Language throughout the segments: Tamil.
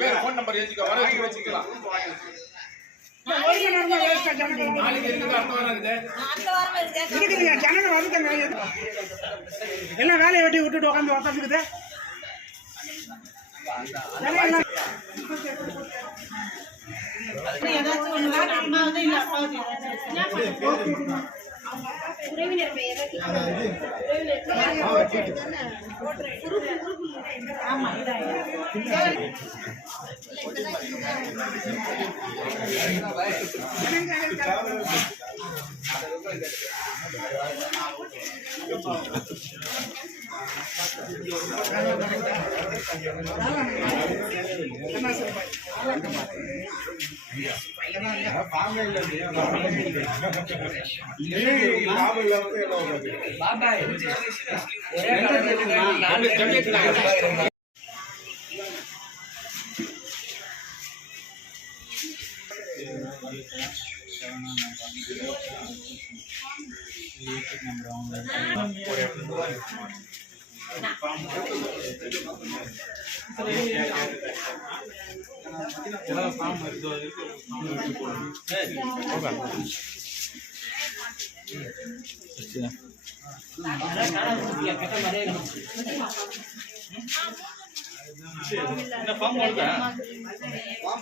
பேர் போன் நம்பர் எழுதிக்க வர வச்சுக்கலாம். எல்லாம் வேலையை வெட்டி விட்டுட்டு உட்காந்து உட்காந்துக்குது. உறவினர் பெயர் ஆமா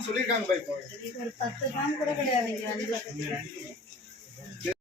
சொல்லிருக்காங்க. 10 ஃபார்ம் கூட கிடையாது.